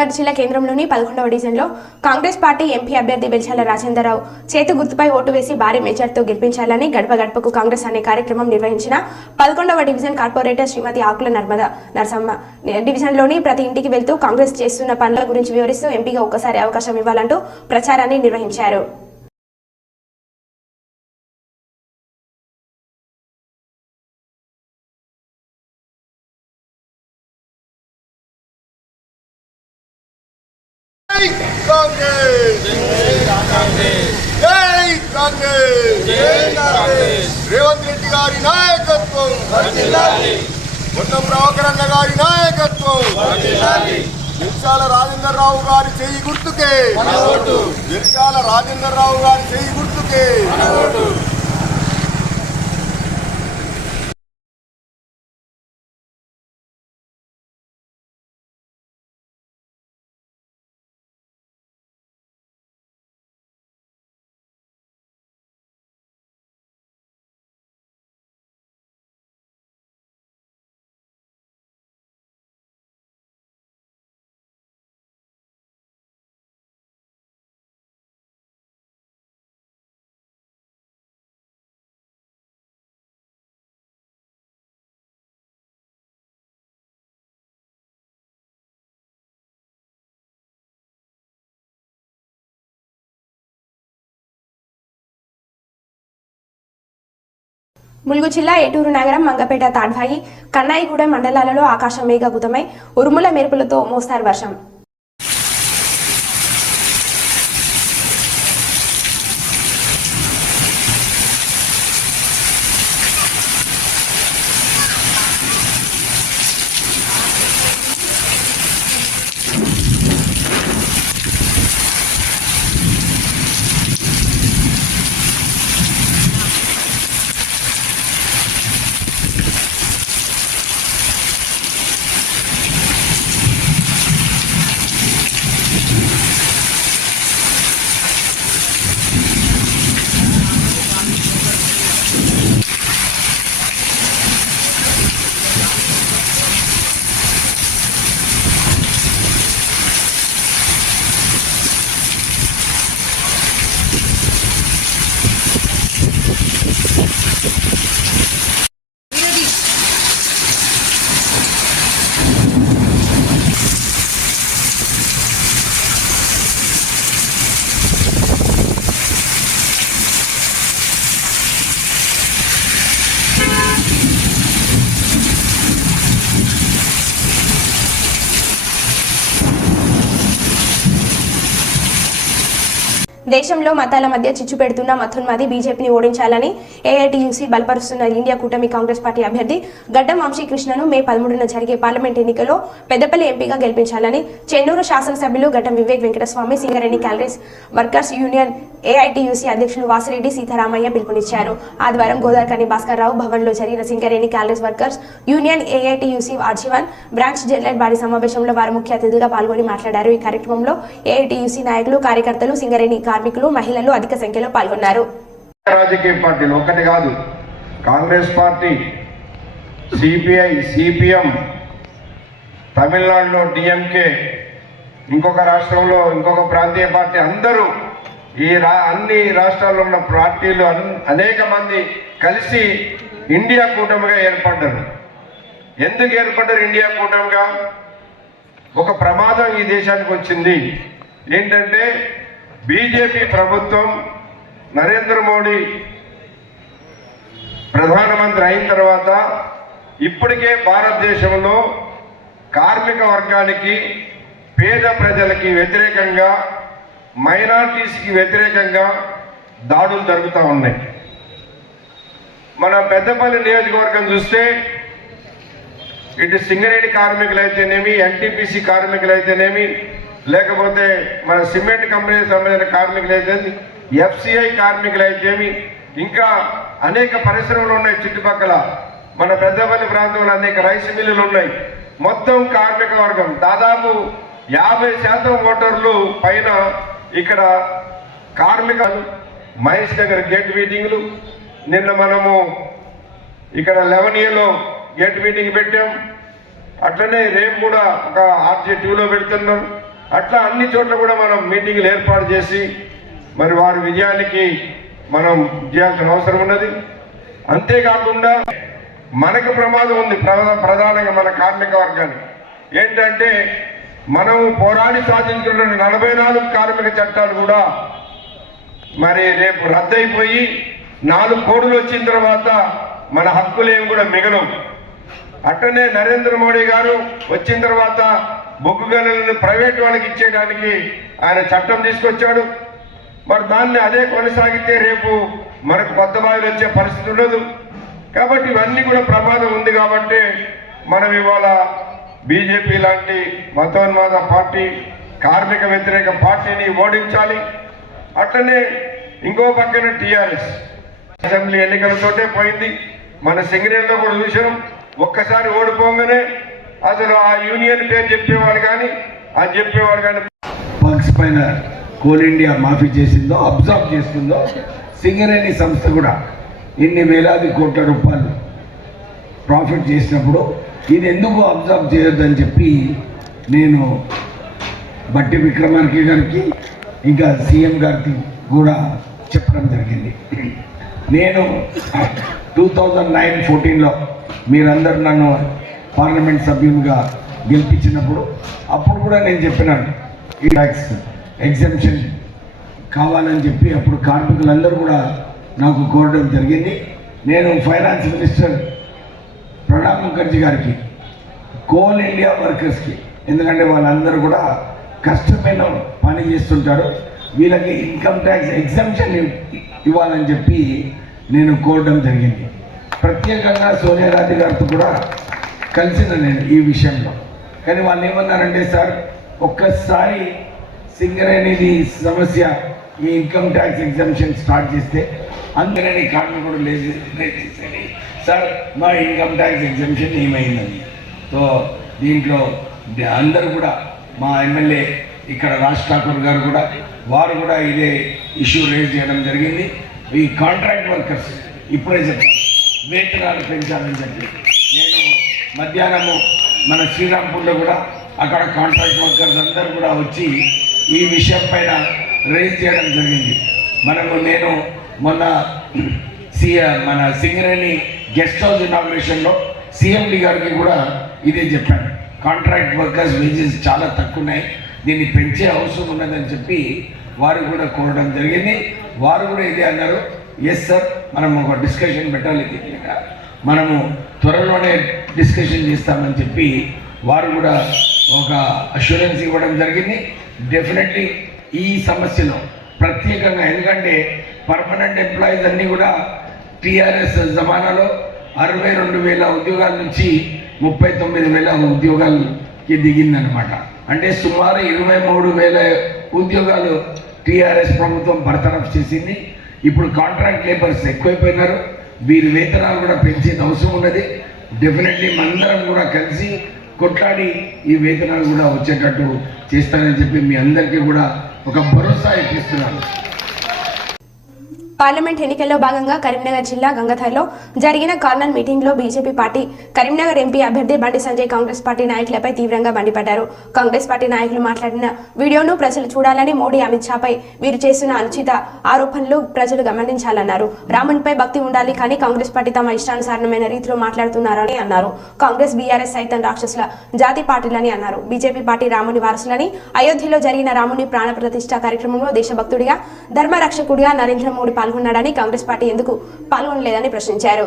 కరీంనగర్ జిల్లా కేంద్రంలోని 11వ డివిజన్లో కాంగ్రెస్ పార్టీ ఎంపీ అభ్యర్థి బెల్చాల రాజేందర్రావు చేతి గుర్తుపై ఓటు వేసి భారీ మెజార్టీతో గెలిపించాలని గడప గడపకు కాంగ్రెస్ అనే కార్యక్రమం నిర్వహించిన 11వ డివిజన్ కార్పొరేటర్ శ్రీమతి ఆకుల నరసమ్మ డివిజన్లోని ప్రతి ఇంటికి వెళ్తూ కాంగ్రెస్ చేస్తున్న పనుల గురించి వివరిస్తూ ఎంపీగా ఒక్కసారి అవకాశం ఇవ్వాలంటూ ప్రచారాన్ని నిర్వహించారు. రేవంత్ రెడ్డి గారి నాయకత్వం, మొత్తం ప్రభాకరన్న గారి నాయకత్వం, బెల్చాల రాజేందర్రావు గారి చెయ్యి గుర్తుకే, బెల్చాల రాజేందర్రావు గారి చెయ్యి గుర్తుకే. ములుగు జిల్లా ఏటూరు నగరం, మంగపేట, తాడ్వాయి, కన్నాయిగూడెం మండలాలలో ఆకాశం మేఘావృతమై ఉరుముల మెరుపులతో మోస్తారు వర్షం. దేశంలో మతాల మధ్య చిచ్చు పెడుతున్న మతోన్మాది బీజేపీని ఓడించాలని ఏఐటీయూసీ బలపరుస్తున్న ఇండియా కూటమి కాంగ్రెస్ పార్టీ అభ్యర్థి గడ్డం వంశీకృష్ణను మే 13న జరిగే పార్లమెంట్ ఎన్నికల్లో పెద్దపల్లి ఎంపీగా గెలిపించాలని చెన్నూరు శాసనసభ్యులు గడ్డం Vivek Venkataswamy Singareni Congress workers union AITUC అధ్యక్షులు వాసిరెడ్డి సీతారామయ్య పిలుపునిచ్చారు. ఆదివారం గోదావరికని భాస్కర్రావు భవన్లో జరిగిన Singareni Congress workers union AITUC RG one branch general body సమావేశంలో వారు ముఖ్య అతిథిగా పాల్గొని మాట్లాడారు. ఈ కార్యక్రమంలో ఏఐటీయూసీ నాయకులు, కార్యకర్తలు, సింగరేణి కార్మికులు, మహిళలు అధిక సంఖ్యలో పాల్గొన్నారు. రాజకీయ పార్టీలు ఒక్కటి కాదు, కాంగ్రెస్ పార్టీ, సిపిఐ, సిపిఎం, తమిళనాడులో డిఎంకే, ఇంకొక రాష్ట్రంలో ఇంకొక ప్రాంతీయ పార్టీ, అందరూ అన్ని రాష్ట్రాల్లో ఉన్న పార్టీలు అనేక మంది కలిసి ఇండియా కూటమిగా ఏర్పడ్డారు. ఎందుకు ఏర్పడ్డారు ఇండియా కూటమిగా? ఒక ప్రమాదం ఈ దేశానికి వచ్చింది. ఏంటంటే బీజేపీ ప్రభుత్వం, నరేంద్ర మోడీ ప్రధానమంత్రి అయిన తర్వాత ఇప్పటికే భారతదేశంలో కార్మిక వర్గానికి, పేద ప్రజలకి వ్యతిరేకంగా, మైనారిటీస్కి వ్యతిరేకంగా దాడులు జరుగుతూ ఉన్నాయి. మన పెద్దపల్లి నియోజకవర్గం చూస్తే ఇటు సింగరేణి కార్మికులు అయితేనేమి, ఎన్టీపీసీ కార్మికులు అయితేనేమి, లేకపోతే మన సిమెంట్ కంపెనీకి సంబంధించిన కార్మికులు అయితేనేమి, ఎఫ్సిఐ కార్మికులు అయితేమి, ఇంకా అనేక పరిశ్రమలు ఉన్నాయి చుట్టుపక్కల. మన పెద్దపల్లి ప్రాంతంలో అనేక రైస్ మిల్లులు ఉన్నాయి. మొత్తం కార్మిక వర్గం దాదాపు 50% ఓటర్లు పైన ఇక్కడ కార్మికులు. మైన్స్ దగ్గర గేట్ మీటింగ్లు, నిన్న మనము ఇక్కడ 11Aలో గేట్ మీటింగ్ పెట్టాం. అట్లనే రేపు కూడా ఒక RJ2లో పెడుతున్నాం. అట్లా అన్ని చోట్ల కూడా మనం మీటింగ్లు ఏర్పాటు చేసి మరి వారి విజయానికి మనం చేయాల్సిన అవసరం ఉన్నది. అంతేకాకుండా మనకు ప్రమాదం ఉంది ప్రధానంగా మన కార్మిక వర్గానికి. ఏంటంటే మనం పోరాడి సాధించుకున్న 44 కార్మిక చట్టాలు కూడా మరి రేపు రద్దయిపోయి 4 కోడులు వచ్చిన తర్వాత మన హక్కులేమి కూడా మిగలవు. అట్టనే నరేంద్ర మోడీ గారు వచ్చిన తర్వాత బొగ్గు గనులను ప్రైవేట్ వాళ్ళకి ఇచ్చేయడానికి ఆయన చట్టం తీసుకొచ్చాడు. మరి దాన్ని అదే కొనసాగితే రేపు మనకు కొత్త బాధలు వచ్చే పరిస్థితి ఉండదు. కాబట్టి ఇవన్నీ కూడా ప్రమాదం ఉంది. కాబట్టి మనం ఇవాళ బీజేపీ లాంటి మతోన్మాద పార్టీ, కార్మిక వ్యతిరేక పార్టీని ఓడించాలి. అట్లనే ఇంకో పక్కన టీఆర్ఎస్ అసెంబ్లీ ఎన్నికలతోటే పోయింది. మన సింగరేణిలో కూడా చూసాం. ఒక్కసారి ఓడిపోగానే అసలు ఆ యూనియన్ పేరు చెప్పేవాడు కానీ అది చెప్పేవాడు కానీ పగ్స్ పైన కోల్ ఇండియా మాఫీ చేసిందో, అబ్జర్వ్ చేస్తుందో, సింగరేణి సంస్థ కూడా ఇన్ని వేలాది కోట్ల రూపాయలు ప్రాఫిట్ చేసినప్పుడు ఇది ఎందుకు అబ్జర్వ్ చేయొద్దని చెప్పి నేను బట్టి విక్రమార్క గారికి ఇంకా సీఎం గారికి కూడా చెప్పడం జరిగింది. నేను 2009-14లో మీరందరూ నన్ను పార్లమెంట్ సభ్యునిగా గెలిపించినప్పుడు అప్పుడు కూడా నేను చెప్పినాను ఈ ట్యాక్స్ ఎగ్జెంప్షన్ కావాలని చెప్పి అప్పుడు కార్మికులందరూ కూడా నాకు కోరడం జరిగింది. నేను ఫైనాన్స్ మినిస్టర్ ప్రణబ్ ముఖర్జీ గారికి, కోల్ ఇండియా వర్కర్స్కి, ఎందుకంటే వాళ్ళందరూ కూడా కష్టమైన పని చేస్తుంటారు, వీళ్ళకి ఇన్కమ్ ట్యాక్స్ ఎగ్జెంప్షన్ ఇవ్వాలని చెప్పి నేను కోరడం జరిగింది. ప్రత్యేకంగా సోనియా గాంధీ గారితో కూడా కలిసిన నేను ఈ విషయంలో. కానీ వాళ్ళు ఏమన్నారంటే, సార్ ఒక్కసారి సింగరేణిది సమస్య ఈ ఇన్కమ్ ట్యాక్స్ ఎగ్జామ్షన్ స్టార్ట్ చేస్తే అందరినీ కార్మికుడు లేచేసేది, సార్ మా ఇన్కమ్ ట్యాక్స్ ఎగ్జామ్షన్ ఏమైందని. సో దీంట్లో అందరూ కూడా మా ఎమ్మెల్యే ఇక్కడ రాజ్ ఠాకూర్ గారు కూడా వారు కూడా ఇదే ఇష్యూ రేజ్ చేయడం జరిగింది. ఈ కాంట్రాక్ట్ వర్కర్స్ ఇప్పుడే చెప్పాను వేతనాలు పెంచాలని చెప్పి నేను మధ్యాహ్నము మన శ్రీరాంపూర్లో కూడా అక్కడ కాంట్రాక్ట్ వర్కర్స్ అందరూ కూడా వచ్చి ఈ విషయం పైన రేజ్ చేయడం జరిగింది. నేను మొన్న మన సింగరేణి గెస్ట్ హౌస్ ఇనాగ్రేషన్లో సిఎండి గారికి కూడా ఇదే చెప్పాను, కాంట్రాక్ట్ వర్కర్స్ వేజెస్ చాలా తక్కువ ఉన్నాయి, దీన్ని పెంచే అవసరం ఉన్నదని చెప్పి వారు కూడా కోరడం జరిగింది. వారు కూడా ఇదే అన్నారు, ఎస్ సార్ మనం ఒక డిస్కషన్ పెట్టాలి, మనము త్వరలోనే డిస్కషన్ చేస్తామని చెప్పి వారు కూడా ఒక అష్యూరెన్స్ ఇవ్వడం జరిగింది. డెఫినెట్లీ ఈ సమస్యలో ప్రత్యేకంగా, ఎందుకంటే పర్మనెంట్ ఎంప్లాయీస్ అన్నీ కూడా టీఆర్ఎస్ జమానాలో 62,000 ఉద్యోగాల నుంచి 39,000 ఉద్యోగాలకి దిగిందనమాట. అంటే సుమారు 23,000 ఉద్యోగాలు టీఆర్ఎస్ ప్రభుత్వం బర్తరఫ్ చేసింది. ఇప్పుడు కాంట్రాక్ట్ లేబర్స్ ఎక్కువైపోయినారు, వీరి వేతనాలు కూడా పెంచే అవసరం ఉన్నది. డెఫినెట్లీ మనందరం కూడా కలిసి కొట్లాడి ఈ వేతనాలు కూడా వచ్చేటట్టు చేస్తానని చెప్పి మీ అందరికీ కూడా ఒక భరోసా ఇప్పిస్తున్నాను. పార్లమెంట్ ఎన్నికల్లో భాగంగా కరీంనగర్ జిల్లా గంగాధర్లో జరిగిన కార్నర్ మీటింగ్లో బీజేపీ పార్టీ కరీంనగర్ ఎంపీ అభ్యర్థి బండి సంజయ్ కాంగ్రెస్ పార్టీ నాయకులపై తీవ్రంగా మండిపడ్డారు. కాంగ్రెస్ పార్టీ నాయకులు మాట్లాడిన వీడియోను ప్రజలు చూడాలని, మోడీ అమిత్ షాపై వీరు చేస్తున్న అనుచిత ఆరోపణలు ప్రజలు గమనించాలన్నారు. రామునిపై భక్తి ఉండాలి, కానీ కాంగ్రెస్ పార్టీ తమ ఇష్టానుసారమైన రీతిలో మాట్లాడుతున్నారని అన్నారు. కాంగ్రెస్, బీఆర్ఎస్ సైతం రాక్షసుల జాతి పార్టీలని అన్నారు. బీజేపీ పార్టీ రాముని వారసులని. అయోధ్యలో జరిగిన రాముని ప్రాణ ప్రతిష్ఠ కార్యక్రమంలో దేశభక్తుడిగా, ధర్మరక్షకుడిగా నరేంద్ర మోడీ పాల్గొన్నాడని, కాంగ్రెస్ పార్టీ ఎందుకు పాల్గొనలేదని ప్రశ్నించారు.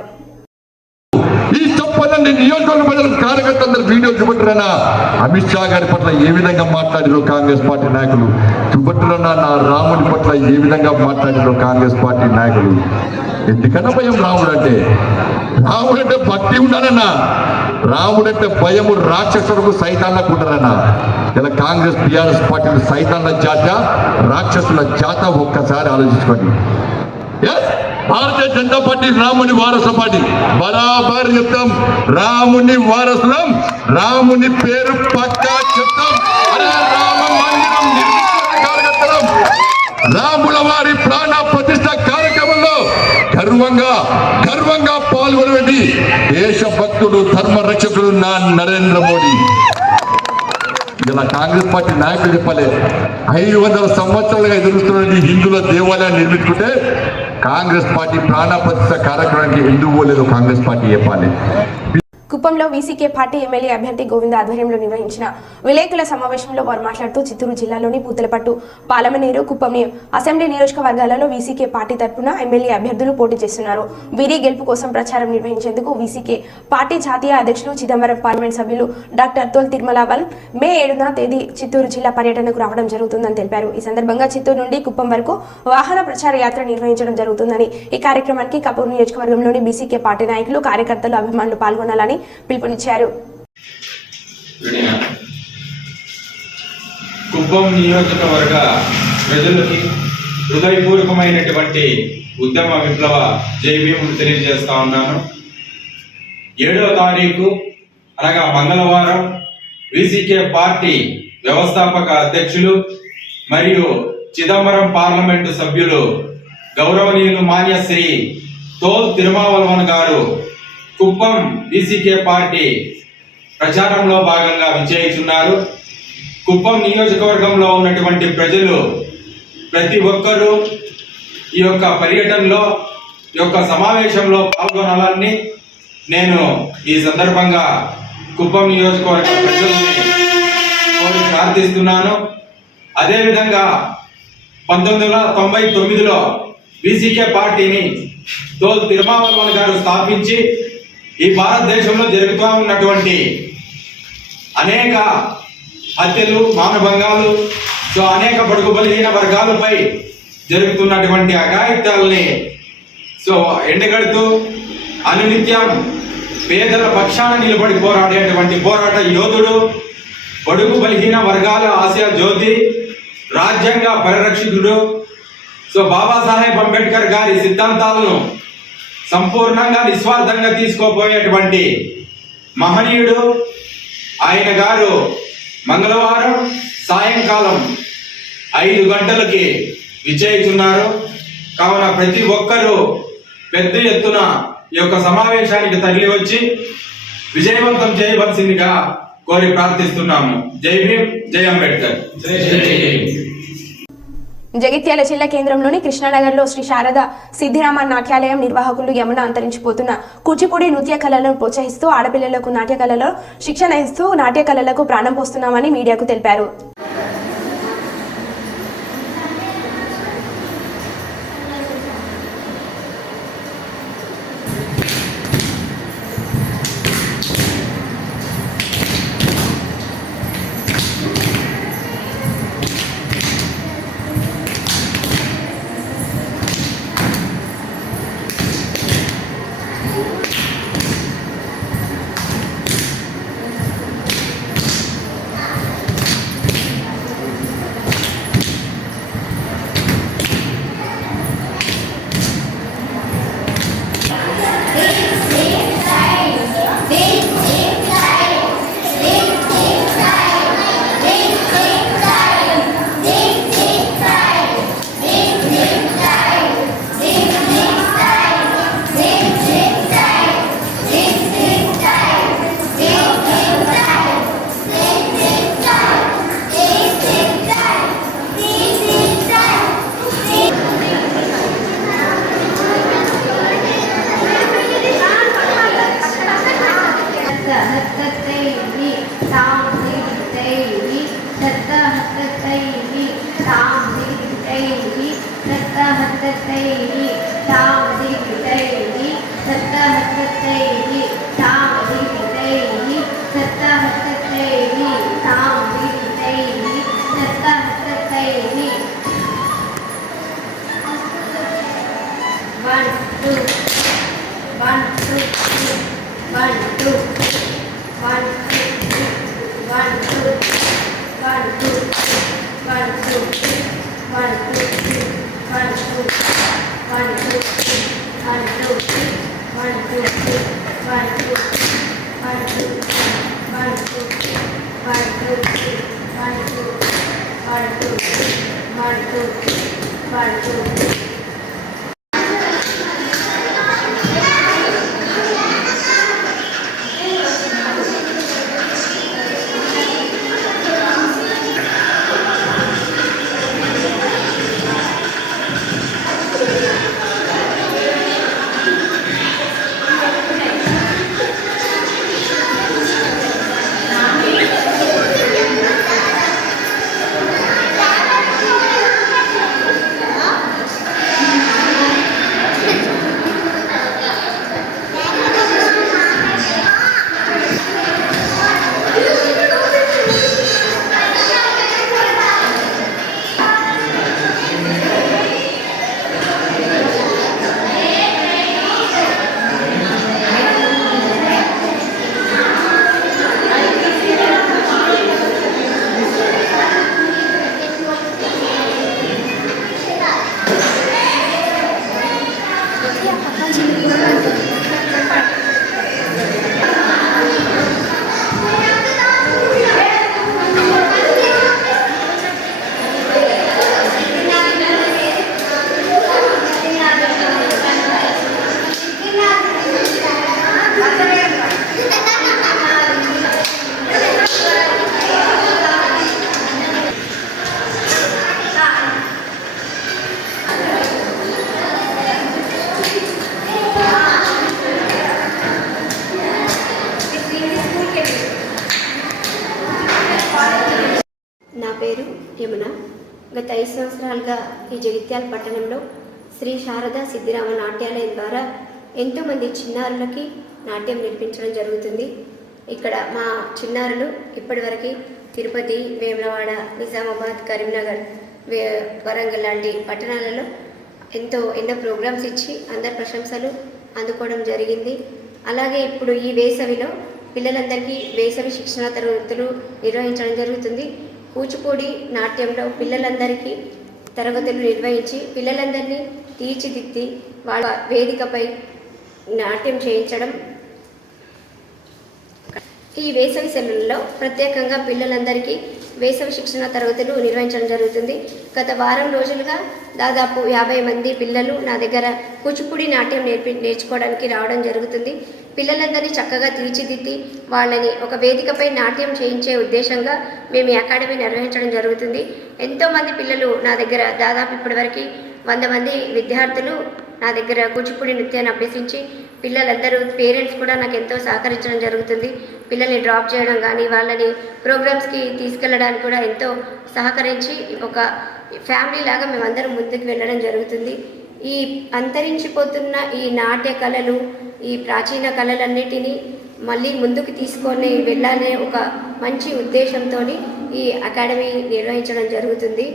ఈ చెప్పండి నియోజకవర్గ ప్రజలకు కార్యకర్తలందరూ వీడియో చూపెట్టురన్నా అమిత్ షా గారి పట్ల ఏ విధంగా మాట్లాడారో కాంగ్రెస్ పార్టీ నాయకులు చూపెట్టురన్నా, నా రాముడి పట్ల ఏ విధంగా మాట్లాడారో కాంగ్రెస్ పార్టీ నాయకులు. ఎందుకన్నా భయం రాముడంటే? రాముడంటే భక్తి ఉండాలన్నా, రాముడంటే భయము రాక్షసులకు సైతాన్లకు ఉంటారన్నా. ఇలా కాంగ్రెస్ టీఆర్ఎస్ పార్టీలు సైతాన్ల జాత, రాక్షసుల జాత ఒక్కసారి ఆలోచించుకోండి. భారతీయ జనతా పార్టీ రాముని వారసుల పార్టీ, బరాబర్ చెప్తాం, రాముని వారసులం, రాముని పేరు పక్కా చెప్తాం. అరే రామ మందిరం నిర్మించిన కార్యకర్తలం, రాముల వారి ప్రాణ ప్రతిష్ట కార్యక్రమంలో గర్వంగా పాల్గొనబెట్టి దేశభక్తుడు, ధర్మ రక్షకుడు నా నరేంద్ర మోడీ. ఇలా కాంగ్రెస్ పార్టీ నాయకులు చెప్పాలి, 500 సంవత్సరాలుగా ఎదురుస్తున్న ఈ హిందువుల దేవాలయాన్ని నిర్మించుకుంటే కాంగ్రెస్ పార్టీ ప్రాణ ప్రతిష్ఠ కార్యక్రమానికి ఎందుకు పోలేదు కాంగ్రెస్ పార్టీ చెప్పాలి. కుప్పంలో వీసీకే పార్టీ ఎమ్మెల్యే అభ్యర్థి గోవింద ఆధ్వర్యంలో నిర్వహించిన విలేకరుల సమావేశంలో వారు మాట్లాడుతూ చిత్తూరు జిల్లాలోని పూతలపట్టు, పాలమనేరు, కుప్పం అసెంబ్లీ నియోజకవర్గాలలో వీసీకే పార్టీ తరఫున ఎమ్మెల్యే అభ్యర్థులు పోటీ చేస్తున్నారు. వీరి గెలుపు కోసం ప్రచారం నిర్వహించేందుకు వీసీకే పార్టీ జాతీయ అధ్యక్షులు చిదంబరం పార్లమెంట్ సభ్యులు డాక్టర్ తొల్ తిరుమలావల్ మే 7వ తేదీ చిత్తూరు జిల్లా పర్యటనకు రావడం జరుగుతుందని తెలిపారు. ఈ సందర్భంగా చిత్తూరు నుండి కుప్పం వరకు వాహన ప్రచార యాత్ర నిర్వహించడం జరుగుతుందని, ఈ కార్యక్రమానికి కపూర్ నియోజకవర్గంలోని బీసీకే పార్టీ నాయకులు, కార్యకర్తలు, అభిమానులు పాల్గొనాలని పిలుపునిచ్చారు. కుప్పం నియోజకవర్గ ప్రజలకి హృదయపూర్వకమైనటువంటి ఉద్యమ విప్లవ జైభీములు తెలియజేస్తా ఉన్నాను. 7వ తారీఖు అనగా మంగళవారం వీసీకే పార్టీ వ్యవస్థాపక అధ్యక్షులు మరియు చిదంబరం పార్లమెంటు సభ్యులు గౌరవనీయులు మాన్యశ్రీ తోల్ తిరుమావల్వన్ గారు కుప్పం వీసీకే పార్టీ ప్రచారంలో భాగంగా విజయిస్తున్నారు. కుప్పం నియోజకవర్గంలో ఉన్నటువంటి ప్రజలు ప్రతి ఒక్కరూ ఈ యొక్క పర్యటనలో, ఈ యొక్క సమావేశంలో పాల్గొనాలని నేను ఈ సందర్భంగా కుప్పం నియోజకవర్గ ప్రజల్ని కోరి ప్రార్థిస్తున్నాను. అదేవిధంగా 1999లో వీసీకే పార్టీని తోల్ తిరుమావల్వన్ గారు స్థాపించి ఈ భారతదేశంలో జరుగుతూ ఉన్నటువంటి అనేక హత్యలు, మానభంగాలు, అనేక బడుగు బలహీన వర్గాలపై జరుగుతున్నటువంటి అఘాయిత్యాలని ఎండగడుతూ అనునిత్యం పేదల పక్షాన నిలబడి పోరాడేటువంటి పోరాట యోధుడు, బడుగు బలహీన వర్గాల ఆశయ జ్యోతి, రాజ్యాంగ పరిరక్షకుడు, బాబాసాహెబ్ అంబేద్కర్ గారి సిద్ధాంతాలను సంపూర్ణంగా నిస్వార్థంగా తీసుకోపోయేటువంటి మహనీయుడు ఆయన గారు మంగళవారం సాయంకాలం 5 గంటలకి విజయిస్తున్నారు. కావున ప్రతి ఒక్కరూ పెద్ద ఎత్తున ఈ యొక్క సమావేశానికి తరలి వచ్చి విజయవంతం చేయవలసిందిగా కోరి ప్రార్థిస్తున్నాము. జై భీమ్, జై అంబేద్కర్. జగిత్యాల జిల్లా కేంద్రంలోని కృష్ణానగర్లో శ్రీ శారద సిద్ధిరామ నాట్యాలయం నిర్వాహకులు యమున అంతరించిపోతున్న కూచిపూడి నృత్య కళలను ప్రోత్సహిస్తూ ఆడపిల్లలకు నాట్య కళలో శిక్షణ ఇస్తూ నాట్య కళలకు ప్రాణం పోస్తున్నామని మీడియాకు తెలిపారు. 5 సంవత్సరాలుగా ఈ జగిత్యాల పట్టణంలో శ్రీ శారదా సిద్ధిరామ నాట్యాలయం ద్వారా ఎంతోమంది చిన్నారులకి నాట్యం నేర్పించడం జరుగుతుంది. ఇక్కడ మా చిన్నారులు ఇప్పటివరకు తిరుపతి, వేములవాడ, నిజామాబాద్, కరీంనగర్, వరంగల్ లాంటి పట్టణాలలో ఎన్నో ప్రోగ్రామ్స్ ఇచ్చి అందరి ప్రశంసలు అందుకోవడం జరిగింది. అలాగే ఇప్పుడు ఈ వేసవిలో పిల్లలందరికీ వేసవి శిక్షణ తరగతులు నిర్వహించడం జరుగుతుంది. కూచిపూడి నాట్యంలో పిల్లలందరికీ తరగతులు నిర్వహించి పిల్లలందరినీ తీర్చిదిద్ది వాళ్ళ వేదికపై నాట్యం చేయించడం. ఈ వేసవి సెలవుల్లో ప్రత్యేకంగా పిల్లలందరికీ వేసవి శిక్షణ తరగతులు నిర్వహించడం జరుగుతుంది. గత వారం రోజులుగా దాదాపు 50 మంది పిల్లలు నా దగ్గర కూచిపూడి నాట్యం నేర్చుకోవడానికి రావడం జరుగుతుంది. పిల్లలందరినీ చక్కగా తీర్చిదిద్ది వాళ్ళని ఒక వేదికపై నాట్యం చేయించే ఉద్దేశంగా మేము ఈ అకాడమీ నిర్వహించడం జరుగుతుంది. ఎంతోమంది పిల్లలు నా దగ్గర దాదాపు ఇప్పటివరకు 100 మంది విద్యార్థులు నా దగ్గర కూచిపూడి నృత్యాన్ని అభ్యసించి పిల్లలందరూ పేరెంట్స్ కూడా నాకు ఎంతో సహకరించడం జరుగుతుంది. పిల్లల్ని డ్రాప్ చేయడం కానీ వాళ్ళని ప్రోగ్రామ్స్కి తీసుకెళ్ళడానికి కూడా ఎంతో సహకరించి ఒక ఫ్యామిలీ లాగా మేమందరం ముందుకు వెళ్ళడం జరుగుతుంది. ఈ అంతరించిపోతున్న ఈ నాట్య కళలు, ఈ ప్రాచీన కళలన్నిటినీ మళ్ళీ ముందుకు తీసుకొని వెళ్ళాలనే ఒక మంచి ఉద్దేశంతో ఈ అకాడమీ నిర్వహించడం జరుగుతుంది.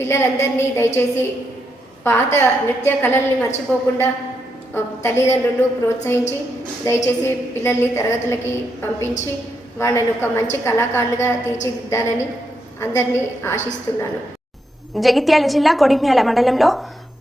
పిల్లలందరినీ దయచేసి పాత నృత్య కళల్ని మర్చిపోకుండా తల్లిదండ్రులు ప్రోత్సహించి దయచేసి పిల్లల్ని తరగతులకి పంపించి వాళ్ళని ఒక మంచి కళాకారులుగా తీర్చిదిద్దాలని అందరినీ ఆశిస్తున్నాను. జగిత్యాల జిల్లా కొడిమ్యాల మండలంలో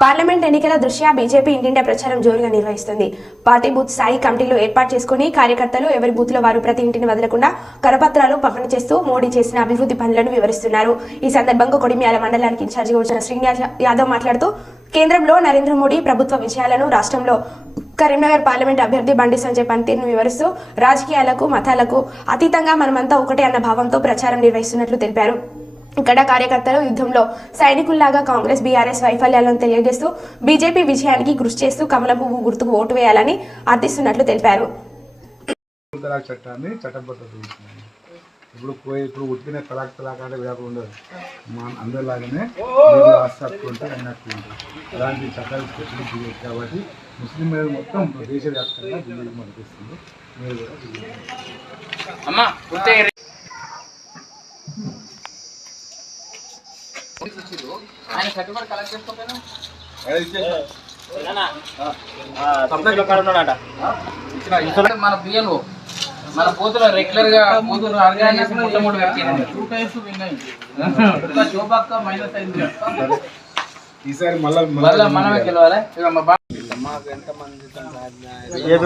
పార్లమెంట్ ఎన్నికల దృష్ట్యా బీజేపీ ఇంటింటా ప్రచారం జోరుగా నిర్వహిస్తుంది. పార్టీ బూత్ స్థాయి కమిటీలు ఏర్పాటు చేసుకుని కార్యకర్తలు ఎవరి బూత్లో వారు ప్రతి ఇంటిని వదలకుండా కరపత్రాలు పంపిణీ చేస్తూ మోడీ చేసిన అభివృద్ధి పనులను వివరిస్తున్నారు. ఈ సందర్భంగా కొడిమ్యాల మండలానికి ఇన్ఛార్జిగా వచ్చిన శ్రీనివాస్ యాదవ్ మాట్లాడుతూ కేంద్రంలో నరేంద్ర మోడీ ప్రభుత్వ విజయాలను, రాష్ట్రంలో కరీంనగర్ పార్లమెంట్ అభ్యర్థి బండి సంజయ్ పనితీరును వివరిస్తూ రాజకీయాలకు మతాలకు అతీతంగా మనమంతా ఒకటే అన్న భావంతో ప్రచారం నిర్వహిస్తున్నట్లు తెలిపారు. ఇక్కడ కార్యకర్తలు యుద్ధంలో సైనికుల్లాగా కాంగ్రెస్, బీఆర్ఎస్ వైఫల్యాలను తెలియజేస్తూ బీజేపీ విజయానికి కృషి చేస్తూ కమల పువ్వు గుర్తుకు ఓటు వేయాలని అర్థిస్తున్నట్లు తెలిపారు. ఇప్పుడు ఉట్టిన తలాక్ అంటే వ్యాపారం ఉండదు. అందరిలాగానే ఆస్తి అన్నట్టు అలాంటి చట్టాలు స్పెషల్ కాబట్టి ముస్లిం మీద మొత్తం దేశవ్యాప్తంగా బీజేపీ మద్దతిస్తుంది. మన బియ్యలు మన పోతులు రెగ్యులర్ గా పోతులు ఆర్గనైజ్ చేసి మొట్టమొదటి వచ్చింది 2 టైమ్స్ విన్ అయింది. జోబాక్క మైనస్ అయింది. ఈసారి మళ్ళీ మనమే గెలవాలి.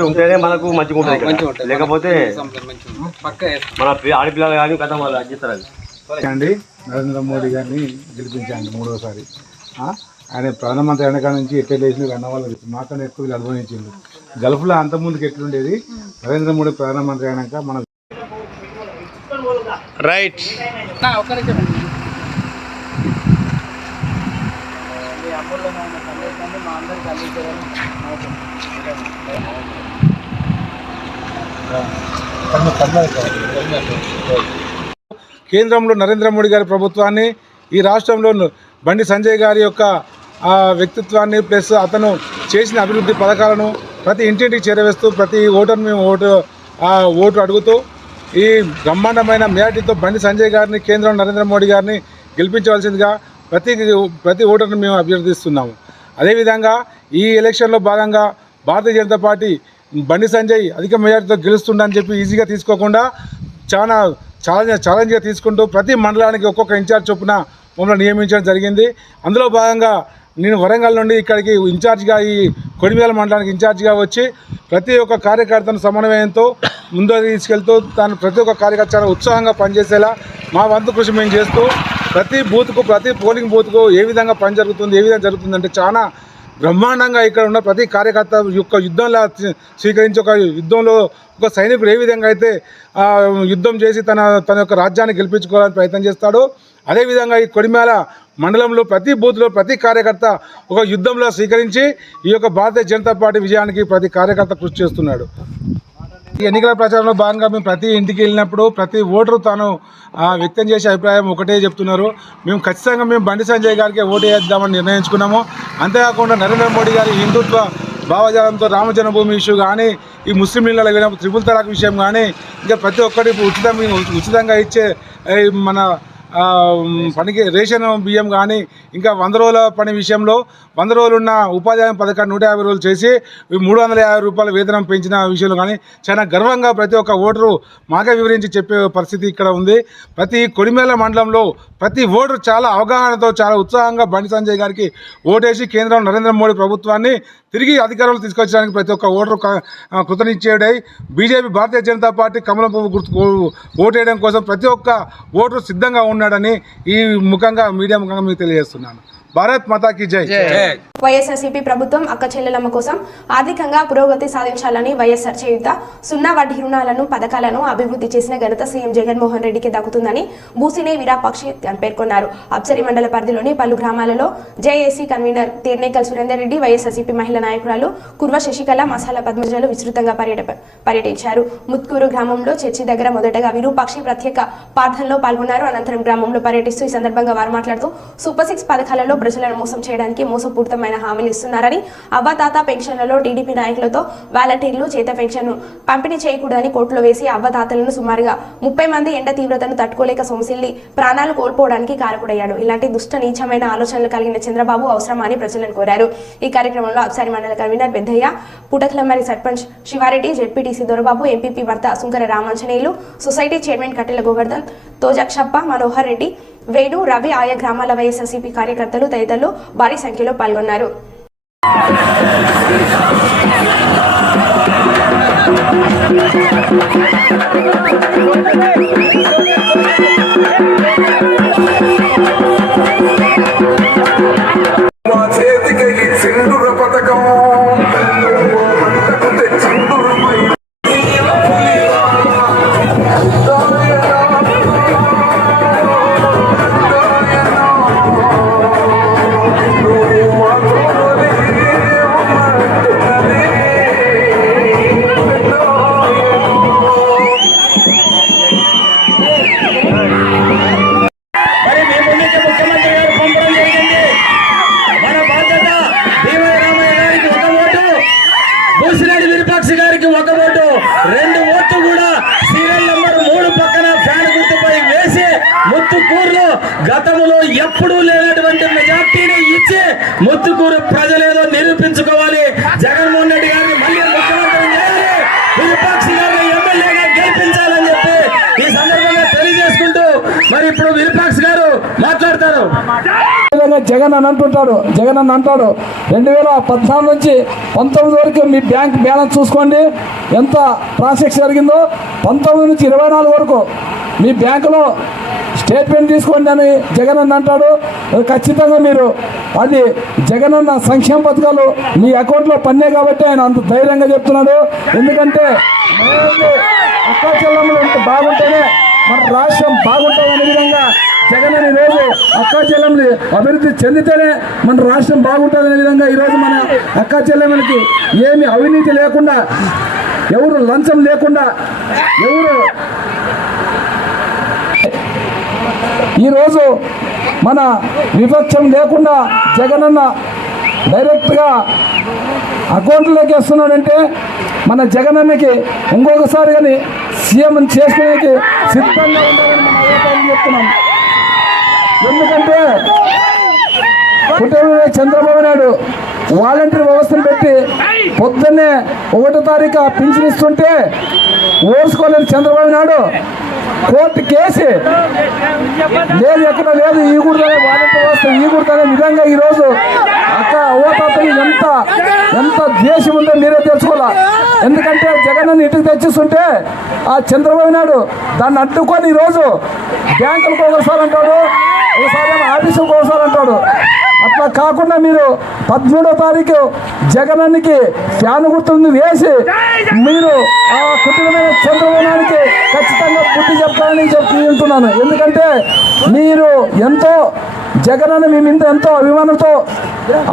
ఉంటేనే మనకు మంచిగా ఉంటుంది, లేకపోతే మన ఆడపిల్లలు కానీ కథ వాళ్ళు అడ్జిస్తారు. అండి నరేంద్ర మోడీ గారిని గెలిపించండి 3వసారి. ఆయన ప్రధానమంత్రి అయిన కాడ నుంచి ఎట్లా వేసిన అన్న వాళ్ళు మాకన్నా ఎక్కువ వీళ్ళు అనుభవించింది. గల్ఫ్లో అంతకుముందుకు ఎట్లుండేది, నరేంద్ర మోడీ ప్రధానమంత్రి అయినాక మన రైట్ కేంద్రంలో నరేంద్ర మోడీ గారి ప్రభుత్వాన్ని, ఈ రాష్ట్రంలో బండి సంజయ్ గారి యొక్క వ్యక్తిత్వాన్ని ప్లస్ అతను చేసిన అభివృద్ధి పథకాలను ప్రతి ఇంటింటికి చేరవేస్తూ ప్రతి ఓటర్ని మేము ఓటు అడుగుతూ ఈ బ్రహ్మాండమైన మెజార్టీతో బండి సంజయ్ గారిని, కేంద్రం నరేంద్ర మోడీ గారిని గెలిపించవలసిందిగా ప్రతి ఓటర్ని మేము అభ్యర్థిస్తున్నాము. అదేవిధంగా ఈ ఎలక్షన్లో భాగంగా భారతీయ జనతా పార్టీ బండి సంజయ్ అధిక మెజార్టీతో గెలుస్తుందని చెప్పి ఈజీగా తీసుకోకుండా చాలా ఛాలెంజ్గా తీసుకుంటూ ప్రతి మండలానికి ఒక్కొక్క ఇన్ఛార్జ్ చొప్పున మమ్మల్ని నియమించడం జరిగింది. అందులో భాగంగా నేను వరంగల్ నుండి ఇక్కడికి ఇన్ఛార్జ్గా ఈ కొడిమ్యాల మండలానికి ఇన్ఛార్జ్గా వచ్చి ప్రతి ఒక్క కార్యకర్తను సమన్వయంతో ముందుకు తీసుకెళ్తూ తాను ప్రతి ఒక్క కార్యకర్త చాలా ఉత్సాహంగా పనిచేసేలా మా వంతు కృషి మేము చేస్తూ ప్రతి బూత్కు, ప్రతి పోలింగ్ బూత్కు ఏ విధంగా పని జరుగుతుంది, ఏ విధంగా జరుగుతుందంటే చాలా బ్రహ్మాండంగా ఇక్కడ ఉన్న ప్రతి కార్యకర్త యొక్క యుద్ధంలా స్వీకరించి ఒక యుద్ధంలో ఒక సైనికుడు ఏ విధంగా అయితే యుద్ధం చేసి తన యొక్క రాజ్యాన్ని గెలిపించుకోవాలని ప్రయత్నం చేస్తాడో అదేవిధంగా ఈ కొడిమ్యాల మండలంలో ప్రతి బూత్లో ప్రతి కార్యకర్త ఒక యుద్ధంలో స్వీకరించి ఈ యొక్క భారతీయ జనతా పార్టీ విజయానికి ప్రతి కార్యకర్త కృషి చేస్తున్నాడు. ఈ ఎన్నికల ప్రచారంలో భాగంగా మేము ప్రతి ఇంటికి వెళ్ళినప్పుడు ప్రతి ఓటరు తాను వ్యక్తం చేసే అభిప్రాయం ఒకటే చెప్తున్నారు. మేము ఖచ్చితంగా బండి సంజయ్ గారికి ఓటు వేద్దామని నిర్ణయించుకున్నాము. అంతేకాకుండా నరేంద్ర మోడీ గారి హిందుత్వ భావజాలంతో రామ జన్మభూమి ఇష్యూ కానీ, ఈ ముస్లిం ఇళ్ళ త్రిపుల్ తలాక్ విషయం కానీ, ఇంకా ప్రతి ఒక్కటి ఉచితంగా ఇచ్చే మన పనికి రేషన్ బియ్యం కానీ, ఇంకా 100 రోజుల పని విషయంలో 100 రోజులు ఉన్న ఉపాధి హామీ పథకాన్ని 150 రోజులు చేసి 350 రూపాయల వేతనం పెంచిన విషయంలో కానీ చాలా గర్వంగా ప్రతి ఒక్క ఓటరు మాకే వివరించి చెప్పే పరిస్థితి ఇక్కడ ఉంది. ప్రతి కొడిమేల మండలంలో ప్రతి ఓటరు చాలా అవగాహనతో చాలా ఉత్సాహంగా బండి సంజయ్ గారికి ఓటేసి కేంద్రంలో నరేంద్ర మోడీ ప్రభుత్వాన్ని తిరిగి అధికారంలో తీసుకొచ్చడానికి ప్రతి ఒక్క voter కృతనిశ్చయుడై BJP Bharatiya Janata party కమలం పువ్వు గుర్తు ఓటేయడం కోసం ప్రతి ఒక్క ఓటరు సిద్ధంగా ఉన్నాడని ఈ మీడియా ముఖంగా మీకు తెలియజేస్తున్నాను. భారత్ మాతాకి జై. వైఎస్ఆర్సీపీ ప్రభుత్వం అక్క చెల్లెలమ్మ కోసం ఆర్థికంగా పురోగతి సాధించాలని వైఎస్ఆర్ చేయుత 0 వడ్డీ రుణాలను పథకాలను అభివృద్ధి చేసిన ఘనత సీఎం జగన్మోహన్ రెడ్డికి దక్కుతుందని బూసినే విరాపాక్షి పేర్కొన్నారు. అప్సరి మండల పరిధిలోని పలు గ్రామాలలో జేఏసీ కన్వీనర్ తీర్నేకల్ సురేందర్ రెడ్డి, వైఎస్ఆర్సీపీ మహిళా నాయకురాలు కుర్వ శశికళ, మసాలా పద్మజలు విస్తృతంగా పర్యటించారు. ముత్కూరు గ్రామంలో చర్చి దగ్గర మొదటగా విరూపాక్షి ప్రత్యేక ప్రార్థనలో పాల్గొన్నారు. అనంతరం గ్రామంలో పర్యటిస్తూ ఈ సందర్భంగా వారు మాట్లాడుతూ సూపర్ 6 పథకాలలో ప్రజలను మోసం చేయడానికి మోసపూరితమైన హామీలు ఇస్తున్నారని, అవ్వతాత పెన్షన్లలో టీడీపీ నాయకులతో వాలంటీర్లు చేత పెన్షన్ పంపిణీ చేయకూడదని కోర్టులో వేసి అవ్వతాతలను సుమారుగా 30 మంది ఎండ తీవ్రతను తట్టుకోలేక సొమసిల్లి ప్రాణాలు కోల్పోవడానికి కారకుడయ్యాడు. ఇలాంటి దుష్ట నీచమైన ఆలోచనలు కలిగిన చంద్రబాబు అవసరమా అని ప్రజలను కోరారు. ఈ కార్యక్రమంలో అప్సారి మండల కన్వీనర్ పెద్దయ్య, పుటక్లమరి సర్పంచ్ శివారెడ్డి, జెడ్పీటీసీ దొరబాబు, ఎంపీపీ భర్త సుంకర రామాంజనేయులు, సొసైటీ చైర్మన్ కట్టెల గోవర్ధన్, తోజక్షప్ప, మనోహర్ రెడ్డి, వేణు, రవి, ఆయా గ్రామాల వైఎస్ఆర్సీపీ కార్యకర్తలు తదితరులు భారీ సంఖ్యలో పాల్గొన్నారు. గతంలో ఎప్పుడూ లేనటువంటి మెజార్టీని ఇచ్చి ముత్తుకూరు ప్రజలేదో నిరూపించుకోవాలి. జగన్మోహన్ రెడ్డి గారిని మళ్ళీ ముఖ్యమంత్రి చేయాలి, విరూపాక్షి గారిని ఎమ్మెల్యేగా గెలిపించాలని చెప్పి ఈ సందర్భంగా తెలియజేసుకుంటూ మరి ఇప్పుడు విరూపాక్షి గారు మాట్లాడతారు. జగన్ అని అంటాడు 2014 నుంచి 19 వరకు మీ బ్యాంక్ బ్యాలెన్స్ చూసుకోండి ఎంత ట్రాన్సాక్షన్ జరిగిందో. 19 నుంచి 24 వరకు మీ బ్యాంకులో స్టేట్మెంట్ తీసుకోండి అని జగన్ అన్న అంటాడు. ఖచ్చితంగా మీరు అది జగన్ అన్న సంక్షేమ పథకాలు మీ అకౌంట్లో పన్నే కాబట్టి ఆయన అంత ధైర్యంగా చెప్తున్నాడు. ఎందుకంటే అక్కా చెల్లెమ్మలు ఇంత బాగుంటేనే మన రాష్ట్రం బాగుంటుందనే విధంగా జగన్ అని ఈరోజు అక్కా చెల్లెమ్మలు అభివృద్ధి చెందితేనే మన రాష్ట్రం బాగుంటుందనే విధంగా ఈరోజు మన అక్కా చెల్లెమ్మలకి ఏమి అవినీతి లేకుండా, ఎవరు లంచం లేకుండా, ఎవరు ఈరోజు మన విపక్షం లేకుండా జగనన్న డైరెక్ట్గా అకౌంట్లోకి వేస్తున్నాడంటే మన జగనన్నకి ఇంకొకసారి కానీ సీఎం చేసుకునేకి సిద్ధంగా ఉండాలని మనం చెప్తున్నాం. ఎందుకంటే కుటుంబ చంద్రబాబు నాయుడు వాలంటీర్ వ్యవస్థను పెట్టి పొద్దున్నే 1వ తారీఖు పింఛన్ ఇస్తుంటే ఓర్చుకోలేని చంద్రబాబు నాయుడు కోర్టు కేసు లేదు, ఎక్కడ లేదు, ఈ కూడదనే వాలంటీర్ వ్యవస్థ ఈ కూడదనే విధంగా ఈరోజు అక్క ఓటాతని ఎంత ద్వేషం ఉందో మీరే తెలుసుకోవాలా. ఎందుకంటే జగన్ ఇంటికి తెచ్చిస్తుంటే ఆ చంద్రబాబు నాయుడు దాన్ని అడ్డుకొని ఈరోజు బ్యాంకులకు ఒకసారి అంటాడు, ఒకసారి ఆఫీసులకు ఒకసారి అంటాడు. అట్లా కాకుండా మీరు 13వ తారీఖు జగనన్నకి ఫ్యాన్ గుర్తుంది వేసి మీరు ఆ కుటుంబమైన చంద్రబాబునానికి ఖచ్చితంగా బుద్ధి చెప్తానని చెప్తున్నాను. ఎందుకంటే మీరు ఎంతో జగన్ అని మీ మీద ఎంతో అభిమానంతో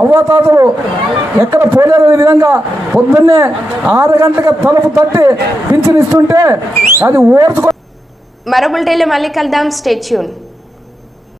అవ్వాతాతలు ఎక్కడ పోలేరనే విధంగా పొద్దున్నే 6 గంటలకు తలుపు తట్టి పింఛన్ ఇస్తుంటే అది ఓర్చుకో. మరో బులెటిన్లో మళ్ళీ కలుద్దాం. Stay tune.